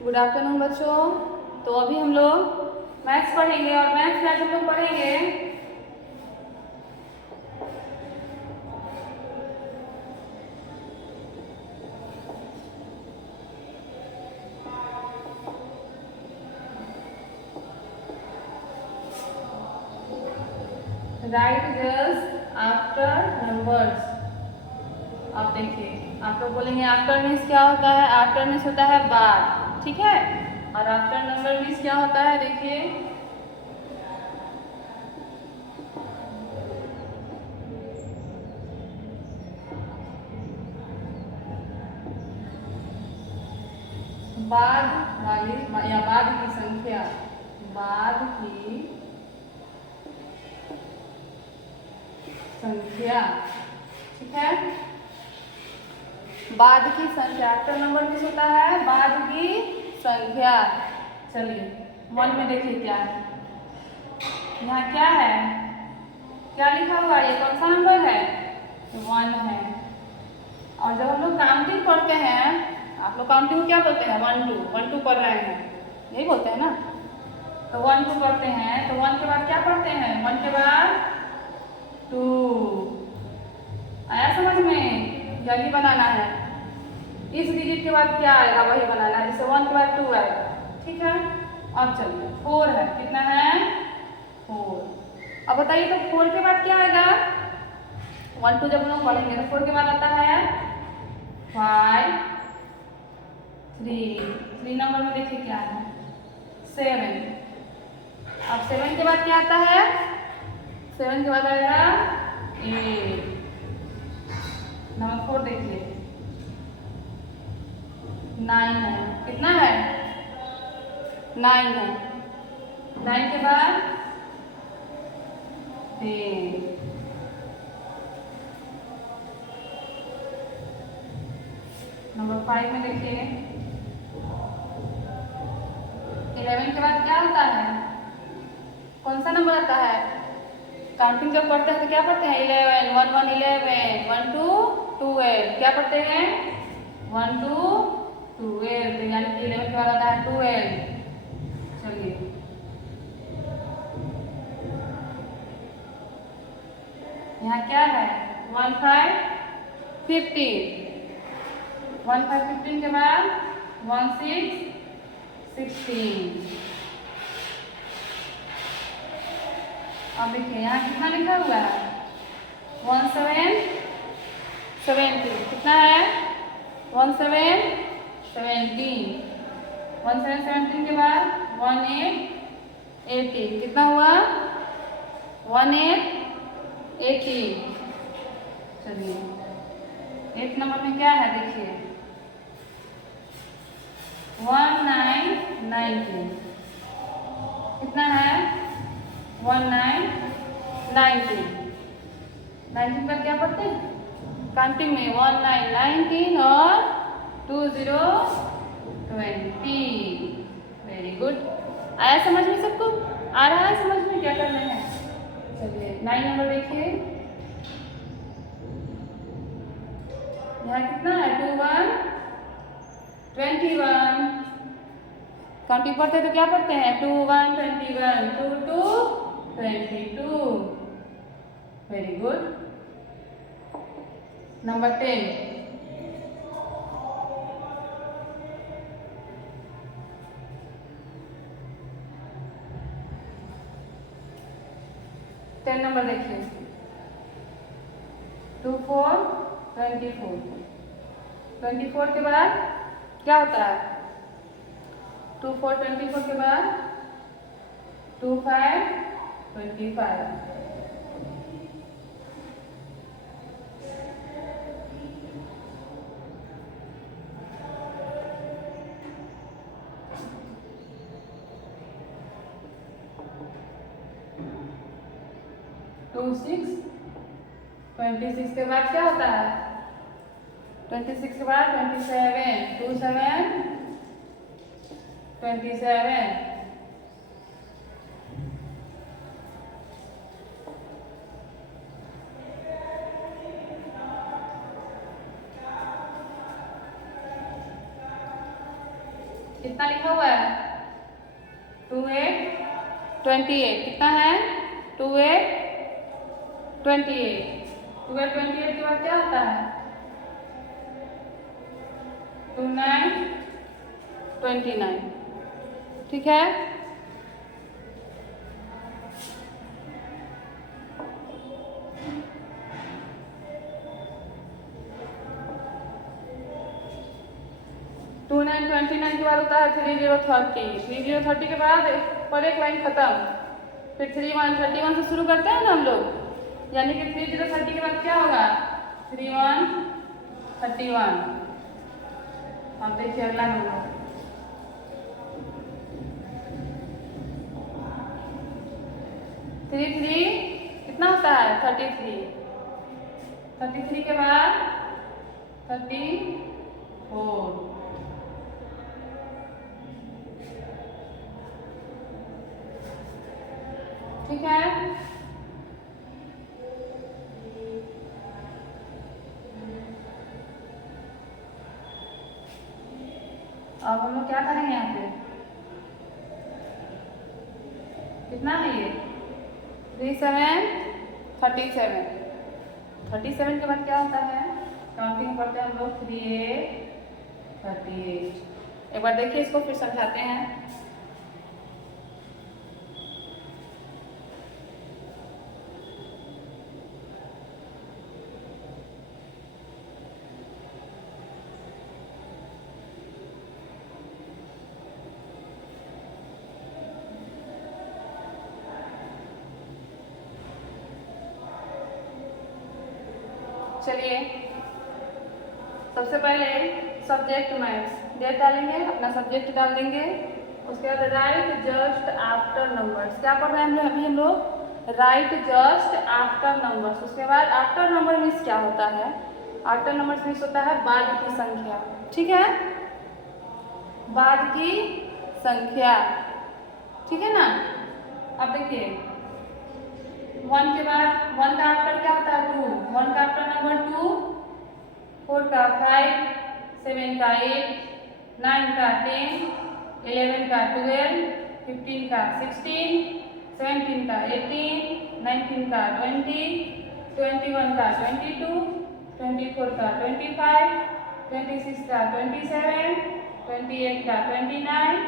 Good afternoon बच्चों। तो अभी हम लोग मैथ्स पढ़ेंगे और मैथ्स में आज हम लोग पढ़ेंगे राइट जस्ट आफ्टर नंबर्स। आप देखिए, आप लोग बोलेंगे आफ्टर मीन्स क्या होता है। आफ्टर मीन्स होता है बाद, ठीक है। और आफ्टर नंबर मीन्स क्या होता है, देखिए बाद वाली या बाद की संख्या, बाद की संख्या, ठीक है। बाद की संख्या, आफ्टर नंबर मीन्स होता है बाद की संख्या। चलिए 1 में देखिए क्या है, यहाँ क्या है, क्या लिखा हुआ है, ये कौन सा नंबर है, 1 है। और जब हम लोग काउंटिंग पढ़ते हैं, आप लोग काउंटिंग को क्या बोलते हैं, 1 2, 1 2 पढ़ रहे हैं, यही बोलते हैं ना। तो 1 2 पढ़ते हैं, तो 1 के बाद क्या पढ़ते हैं, 1 के बाद 2। आया समझ में, यही बनाना है। इस डिजिट के बाद क्या आएगा वही बनाना है, जैसे 1 के बाद 2 आएगा, ठीक है। अब चलिए 4 है, कितना है, 4। अब बताइए तो 4 के बाद क्या आएगा, 1 2 जब हम लोग पढ़ेंगे तो 4 के बाद आता है 5 3। 3 नंबर में देखिए क्या है, 7। अब 7 के बाद क्या आता है, 7 के बाद आएगा 8। नंबर 4 देखिए 9 है, कितना है, 9 है। 9 के बाद 10। नंबर 5 में देखिए 11 के बाद क्या होता है, कौन सा नंबर आता है, काउंटिंग जब पढ़ते हैं तो क्या पढ़ते हैं, 11 1 1 11 1 2 12, क्या पढ़ते हैं 1 2 12, तो यानी कि 11 के बाद आता है 12। चलिए यहाँ क्या है, 1 5 15। 1 5 15 के बाद 1 6 16। अब देखिए यहाँ कितना लिखा हुआ है, 1 7 17, कितना है 1 7 17। 1 7 17 के बाद 1 8 18, कितना हुआ 1 8 18। चलिए 8 नंबर में क्या है, देखिए 1 9 19, कितना है 1 9 19। 19 पर क्या पढ़ते हैं, काउंटिंग में 1 9 19 और 2 0 20। Very good. आया समझ में सबको, आ रहा है समझ में क्या करना है। चलिए 9 नंबर देखिए, यहाँ कितना है 2 1 21। काउंटिंग पढ़ते हैं तो क्या पढ़ते हैं, 2 1 21 2 2 22। Very good. नंबर 10, 10 नंबर देखिए 2 4 24। 24 के बाद क्या होता है, 2 4 24 के बाद 2 5 25। 2 6 26 के बाद क्या होता है, 26 के बाद 27 2 7 27। 2 कितना लिखा हुआ है? 2 8 28। कितना है? 2 8 28। 2 8 28 के बाद क्या होता है? 2 9 29। ठीक है। टू 9 29 के बाद होता है 3 0 30। 3 0 30 के बाद पर एक लाइन खत्म। फिर 3 1 31 से शुरू करते हैं ना हम लोग, यानी कि 3 0 30 के बाद क्या होगा? 3 1 31। अब देखिए अगला नंबर। 3 3 कितना होता है? 33। 33 के बाद 34। ठीक है। अब हम लोग क्या करेंगे यहाँ पे? कितना है ये? 3 7 37। 37 के बाद क्या होता है? काउंटिंग करते हैं हम लोग। 3 8 38। एक बार देखिए इसको, फिर समझाते हैं। चलिए सबसे पहले सब्जेक्ट मैथ्स डेट डालेंगे, अपना सब्जेक्ट डाल देंगे। उसके बाद राइट जस्ट आफ्टर नंबर्स। क्या पढ़ रहे हैं अभी हम लोग? Right just after numbers. उसके बाद आफ्टर नंबर मीन्स क्या होता है? आफ्टर नंबर्स मीन्स होता है बाद की संख्या। ठीक है, बाद की संख्या। ठीक है ना। अब देखिए 1 के बाद 1 का आफ्टर क्या होता है? 2। 1 का आफ्टर नंबर 2, 4 का 5, 7 का 8, 9 का 10, 11 का 12, 15 का 16, 17 का 18, 19 का 20, 21 का 22, 24 का 25, 26 का 27, 28 का 29,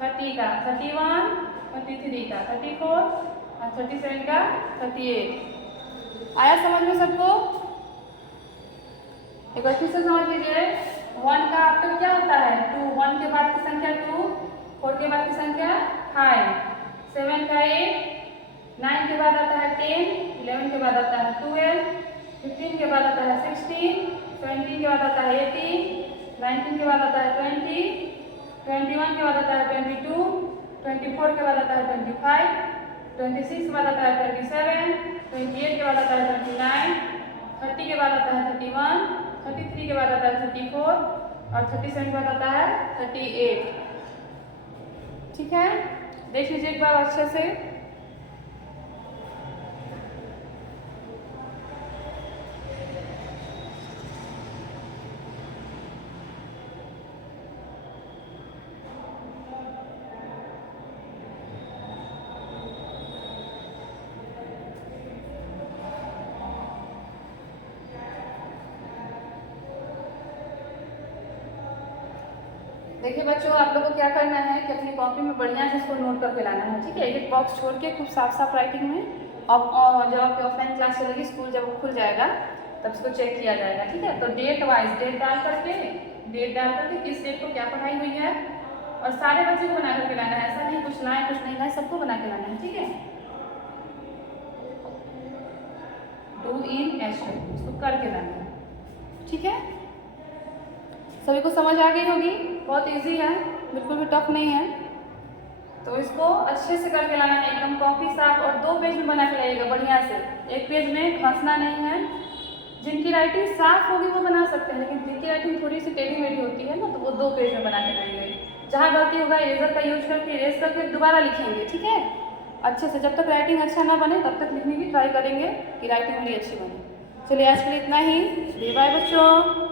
30 का 31, 33 का 34 और 37 का 38। आया समझ में सबको? एक बार फिर से समझ लीजिए। 1 का आफ्टर क्या होता है? 2। 1 के बाद की संख्या 2, 4 के बाद की संख्या 5, 7 का 8, 9 के बाद आता है 10, 11 के बाद आता है 12, 15 के बाद आता है 16, 17 के बाद आता है 18, 19 के बाद आता है 20, 21 के बाद आता है 22, 24 के बाद आता है 25, 26 के बाद आता है 27, 28 के बाद आता है 29, 30 के बाद आता है 31, 33 के बाद आता है 34 और 37 के बाद आता है 38। ठीक है, देख लीजिए एक बार अच्छे से। देखिए बच्चों, आप लोगों को क्या करना है कि अपनी कॉपी में बढ़िया से इसको नोट करके लाना है। ठीक है, एक बॉक्स छोड़ के खूब साफ साफ राइटिंग में। और जब आपकी ऑफलाइन क्लास चलेगी, स्कूल जब खुल जाएगा तब इसको चेक किया जाएगा। ठीक है, तो डेट वाइज डेट डाल करके किस डेट को क्या पढ़ाई हुई है, और सारे बच्चे को बना करके लाना है। ऐसा नहीं कुछ लाए कुछ नहीं लाए, सबको बना के लाना है। ठीक है, डू इन एच इसको करके लाना है। ठीक है, सभी को समझ आ गई होगी। बहुत इजी है, बिल्कुल भी टफ नहीं है। तो इसको अच्छे से करके लाना है, एकदम कॉपी साफ, और 2 पेज में बना के लाइएगा बढ़िया से। एक पेज में फंसना नहीं है। जिनकी राइटिंग साफ होगी वो बना सकते हैं, लेकिन जिनकी राइटिंग थोड़ी सी टेढ़ी मेढ़ी होती है ना, तो वो 2 पेज में बना के लाएंगे। जहाँ गलती होगा इरेजर का यूज करके इरेज करके दोबारा लिखेंगे। ठीक है, अच्छे से। जब तक राइटिंग अच्छा ना बने तब तक लिखने की ट्राई करेंगे कि राइटिंग मेरी अच्छी बने। चलिए आज के लिए इतना ही। बाय बच्चों।